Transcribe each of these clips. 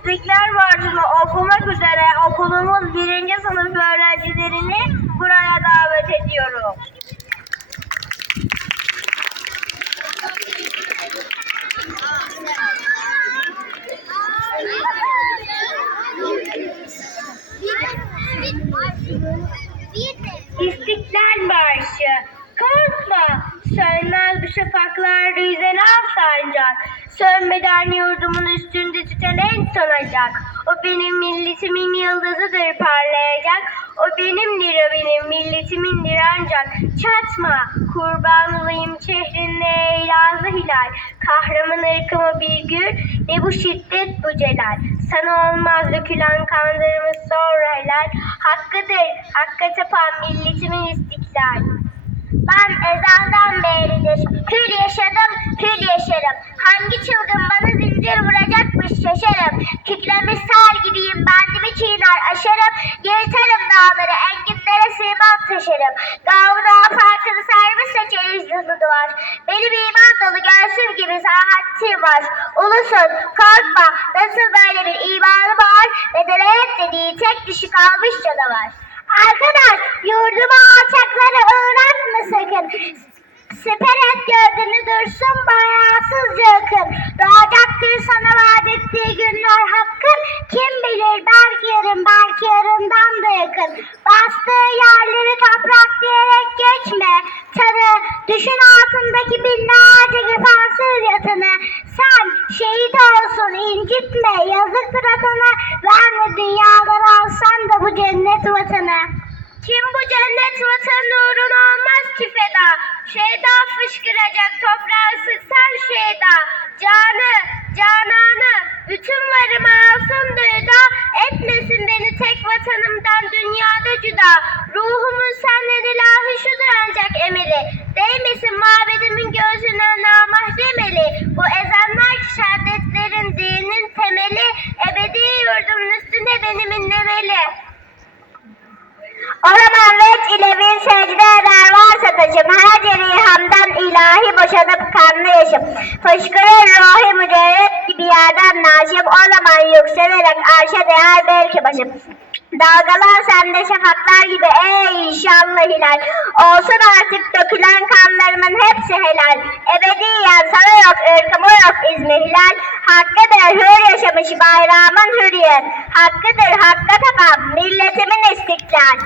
İstiklal Marşı'nı okumak üzere okulumun birinci sınıf öğrencilerini buraya davet ediyorum. İstiklal Marşı. Korkma, sönmez bu şafaklar yüzene sancak. Sönmeden yurdumun üstünde tüten en sonacak. O benim milletimin yıldızıdır parlayacak. O benimdir o benim milletimindir ancak. Çatma, kurban olayım çehrinle eylazı hilal. Kahraman ırkıma bir gül, ne bu şiddet bu celal. Sana olmaz dökülen kanlarımız sonra helal. Hakkıdır, hakka tapan milletimin istiklal. Ben ezelden beridir. Hür yaşadım, hür yaşarım. Hangi çılgın bana zincir vuracakmış şaşarım. Kükremiş sar gibiyim, bendimi çiğner aşarım. Yırtarım dağları, enginlere sığmam taşırım. Gavura farkını servis seçeriz hızlı duvar. Benim iman dolu göğsüm gibi sahattim var. Ulusun, korkma, nasıl böyle bir imanı var? Ve dirayet dediği tek dişi kalmış canavar. Arkadaş, yurduma alçaklara uğratma sakın. Siper et gördüğünü dursun bayağısızca akın. Doğacaktır sana vaat ettiği günler hakkın. Kim bilir belki yarın belki yarından da yakın. Bastığı yerleri toprak diyerek geçme. Vatanımdan dünyada cüda. Ruhumun senden ilahi şudur ancak emeli. Değmesin mabedimin gözüne namahrem eli. Bu ezanlar ki şehadetlerin dinin temeli. Ebedi yurdumun üstünde benim inlemeli. O zaman veç ile bir secde eder varsa taşım Her cereyi hamdan ilahi boşanıp kanlı yaşım Fışkırır ruhi mücerret gibi yerden naşim O zaman yükselerek arşa değer belki başım Dalgalar sende şafaklar gibi. Ey şanlı hilal. Olsun artık dökülen kanlarımın hepsi helal. Ebediyen sana yok ırkıma yok İzmir hilal. Hakkıdır hür yaşamış bayrağımın hürriyet. Hakkıdır hakka tapan milletimin istiklal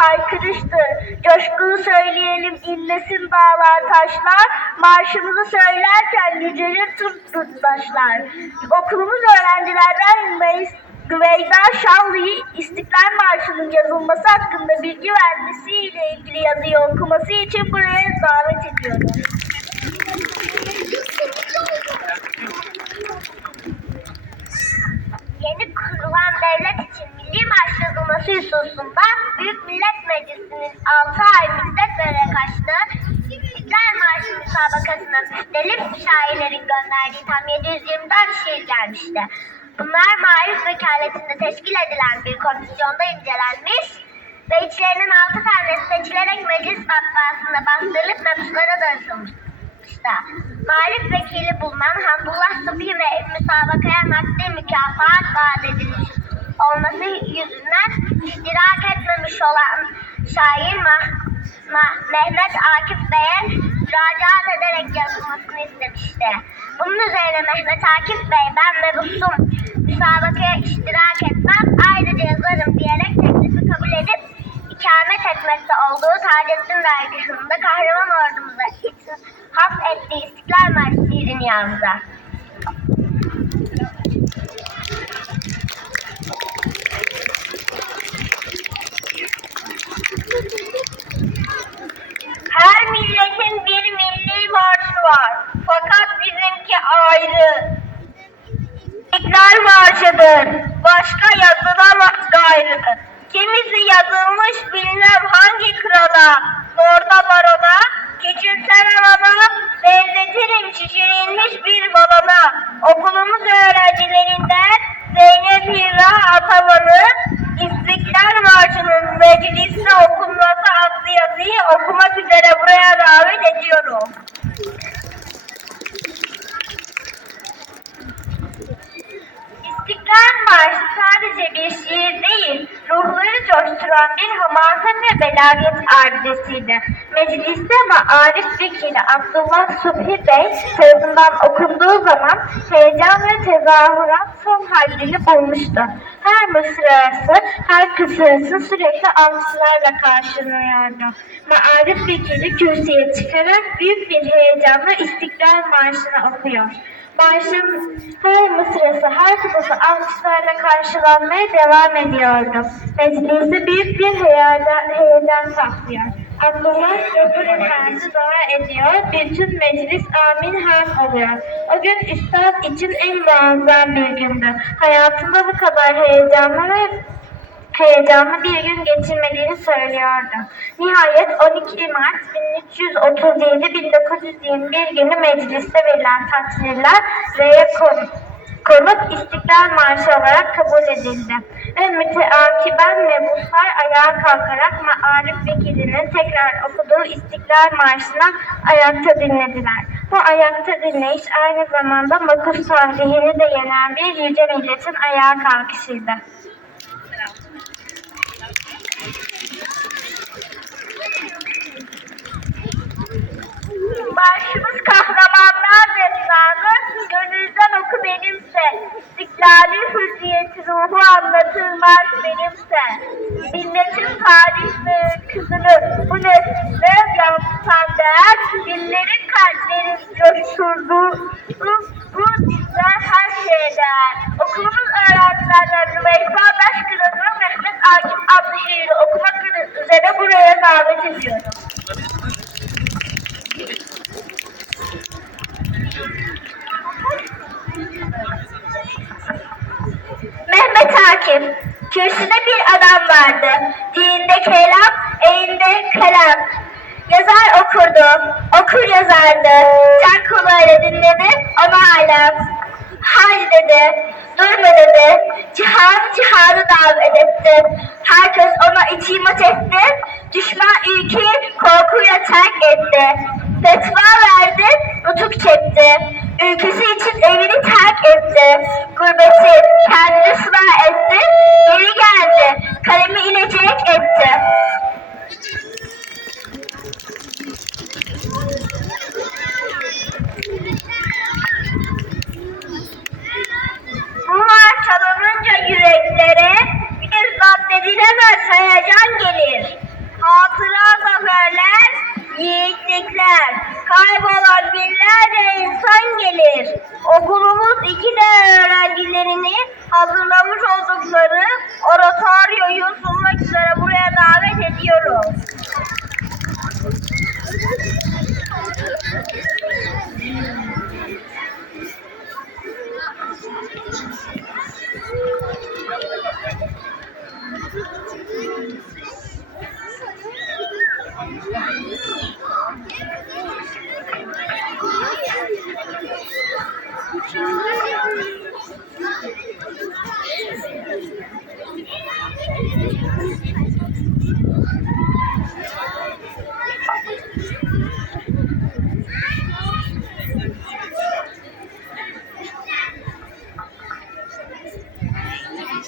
inançla haykırıştır. Coşkulu söyleyelim inlesin dağlar taşlar. Marşımızı söylerken yücelir tut başlar. Okulumuz öğrencilerden Rüveys- Rüveyda Şanlı'yı İstiklal Marşı'nın yazılması hakkında bilgi vermesiyle ilgili yazıyı okuması için buraya davet ediyorum. Yeni kurulan devlet için milli marş yazılması hususunda Büyük Millet Meclisi'nin 6 ay müddet vererek açtığı İstiklal Marşı müsabakasına müstelif şairlerin gönderdiği tam 724 şiir gelmişti. Bunlar marif vekaletinde teşkil edilen bir komisyonda incelenmiş ve içlerinin 6 tanesi seçilerek meclis matbaasında bastırılıp mebuslara dağıtılmıştı. Marif vekili bulunan Hamdullah Sıbhi ve müsabakaya maddi mükafat vaat olması yüzünden iştirak etmemiş olan şair Mah Ma- Mehmet Akif Bey'e müracaat ederek yazılmasını istemişti. Bunun üzerine Mehmet Akif Bey ben mebusum müsabakaya iştirak etmem ayrıca yazarım diyerek teklifi kabul edip ikamet etmekte olduğu Taceddin dergahında kahraman ordumuza ithaf ettiği İstiklal Marşı şiirini yazdı. Her milletin bir milli marşı var. Fakat bizimki ayrı. İstiklal Marşı'dır. Başka yazılamaz gayrı. Kimisi yazılmış bilmem hangi sadece bir şiir değil, ruhları coşturan bir hamaset ve belaget abidesiydi. Mecliste Maarif Vekili Abdullah Subhi Bey tarafından okunduğu zaman heyecan ve tezahürat son haddini bulmuştu. Her mısrası, her kısrası sürekli alkışlarla karşılanıyordu. Maarif Vekili kürsüye çıkarak büyük bir heyecanla İstiklal Marşı'nı okuyor. Marşın her mısrası, her kıtası alkışlarla karşılanmaya devam ediyordu. Meclisi büyük bir heyecan, heyecan kaplıyor. Abdullah Göbür Efendi dua ediyor, bütün meclis amin ham oluyor. O gün üstad için en muazzam bir gündü. Hayatında bu kadar heyecanlı ve heyecanlı bir gün geçirmediğini söylüyordu. Nihayet 12 Mart 1337-1921 günü mecliste verilen takdirler R'ye kon- konup İstiklal Marşı olarak kabul edildi. Ve müteakiben mebuslar ayağa kalkarak Maarif Vekili'nin tekrar okuduğu İstiklal Marşı'na ayakta dinlediler. Bu ayakta dinleyiş aynı zamanda makus tarihini de yenen bir yüce milletin ayağa kalkışıydı. Marşımız kahramanlar destanı, gönülden oku benimse. İstiklali hürriyeti ruhu anlatılmaz benimse. Milletin tarih ve kızını bu neslinde yansıtan değer, dillerin kalplerin coşturduğu bu diller her şeye değer. Okulumuz öğrencilerinden Rümeysa Başkırı'nın Mehmet Akif adlı şiiri okumak üzere buraya davet ediyorum. Mehmet Akif. Kürsüde bir adam vardı. Dilinde kelam, elinde kalem. Yazar okurdu, okur yazardı. Can kulağıyla dinledi, ona alem. Haydi dedi, durma dedi. Cihan cihanı davet etti. Herkes ona itimat etti. Düşman ülke korkuyla terk etti. Fetva verdi, nutuk çekti. Ülkesi için evini terk etti. Gurbeti kendini ıslah gelir. Okulumuz iki de öğrencilerini hazırlamış oldukları oratoryoyu sunmak üzere buraya davet ediyorum.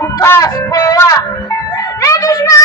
Bukas, buwa. Ladies,